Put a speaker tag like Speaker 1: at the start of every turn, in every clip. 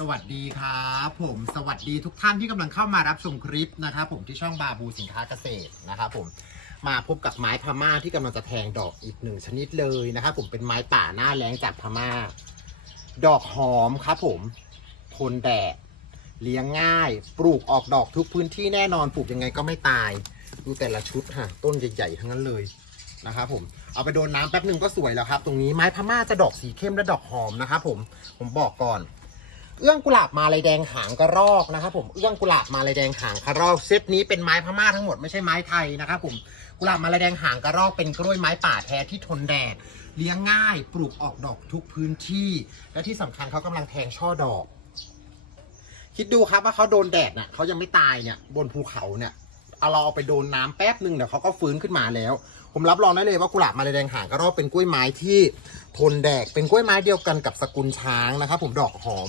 Speaker 1: สวัสดีครับผมสวัสดีทุกท่านที่กำลังเข้ามารับชมคลิปนะครับผมที่ช่องบาบูสินค้าเกษตรนะครับผมมาพบกับไม้พม่าที่กำลังจะแทงดอกอีกหนึ่งชนิดเลยนะครับผมเป็นไม้ป่าหน้าแรงจากพม่า ดอกหอมครับผมทนแดดเลี้ยงง่าย ปลูกออกดอกทุกพื้นที่แน่นอนปลูกยังไงก็ไม่ตาย ดูแต่ละชุดฮะต้นใหญ่ๆทั้งนั้นเลยนะครับผมเอาไปโดนน้ำแป๊บหนึ่งก็สวยแล้วครับ ตรงนี้ไม้พม่าจะดอกสีเข้มและดอกหอมนะครับผมผมบอกก่อน เอื้องกุหลาบมาลายแดงหางกระรอกนะครับผมเอื้องกุหลาบมาลายแดงหางกระรอกเซตนี้เป็นไม้พม่าทั้งหมดไม่ใช่ไม้ไทยนะครับผมกุหลาบมาลายแดงหางกระรอกเป็นกล้วยไม้ป่าแท้ที่ทนแดดเลี้ยงง่ายปลูกออกดอกทุกพื้นที่ และที่สำคัญเขากำลังแทงช่อดอก คิดดูครับว่าเขาโดนแดดน่ะเขายังไม่ตายเนี่ยบนภูเขาเนี่ยเอาเราเอาไปโดนน้ำแป๊บหนึ่งเดี๋ยวเขาก็ฟื้นขึ้นมาแล้ว ผมรับรองได้เลยว่ากุหลาบมาลายแดงหางกระรอกเป็นกล้วยไม้ที่ทนแดดเป็นกล้วยไม้เดียวกันกับสกุลช้างนะครับผมดอกหอม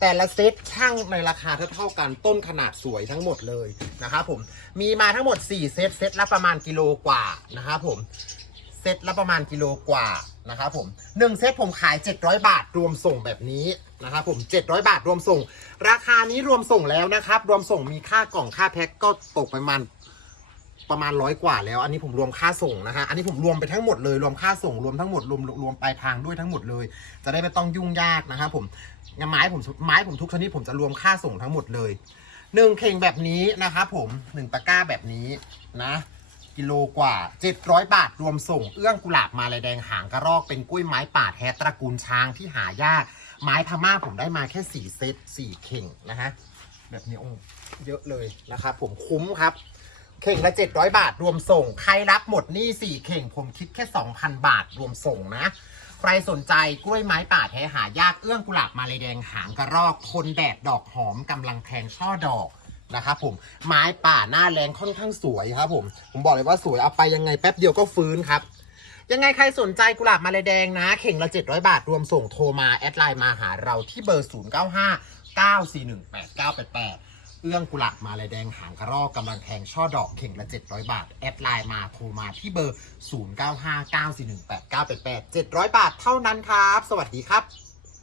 Speaker 1: แต่ละเซตช่างในราคาเท่าๆกันต้นขนาดสวยทั้งหมดเลยนะครับผมมีมาทั้งหมด 4 เซตเซตละประมาณกิโลกว่านะครับผมเซตละประมาณกิโลกว่านะครับผม1เซตผมขาย 700 บาทรวมส่งแบบนี้นะครับผม 700 บาทรวมส่ง ราคานี้รวมส่งแล้วนะครับ รวมส่งมีค่ากล่องค่าแพ็คก็ตกประมาณ ประมาณร้อยกว่าแล้ว อันนี้ผมรวมค่าส่งนะฮะ อันนี้ผมรวมไปทั้งหมดเลย รวมค่าส่ง รวมทั้งหมด รวมรวมปลายทางด้วยทั้งหมดเลย จะได้ไม่ต้องยุ่งยากนะครับผมงานไม้ผมไม้ผมทุกชนิดผมจะรวมค่าส่งทั้งหมดเลยหนึ่งเข่งแบบนี้นะครับผมหนึ่งตะกร้าแบบนี้นะ กิโลกว่า 700 บาทรวมส่ง เอื้องกุหลาบมาลายแดงหางกระรอกเป็นกล้วยไม้ป่าแท้ตระกูลช้างที่หายาก ไม้พม่าผมได้มาแค่ 4 เซต4เข่งนะฮะแบบนี้โอ้เยอะเลยนะครับผมคุ้มครับ เข่งละ 700 บาทรวมส่ง ใครรับหมดหนี่4เข่งผมคิดแค่ 2,000 บาทรวมส่งนะ ใครสนใจกล้วยไม้ป่าแท้หายากเอื้องกุหลาบมาลยแดงหางกระรอกทนแดดดอกหอมกำลังแทงช่อดอกนะครับผมไม้ป่าหน้าแรงค่อนข้างสวยครับผมผมบอกเลยว่าสวยเอาไปยังไงแป๊บเดียวก็ฟื้นครับ ยังไงใครสนใจกุหลาบมาลยแดงนะ เข่งละ 700 บาทรวมส่งโทรมาแอดไลน์มาหาเราที่เบอร์ 0 9 5 9 4 1 8 9 8 8 เอื้องกุหลาบมาลายแดงหางกระรอกกำลังแทงช่อดอกเข่งละ 700 บาท แอดไลน์มาโทรมาที่เบอร์ 0 9 5 9 4 1 8 9 8 8 700 บาทเท่านั้นครับ สวัสดีครับ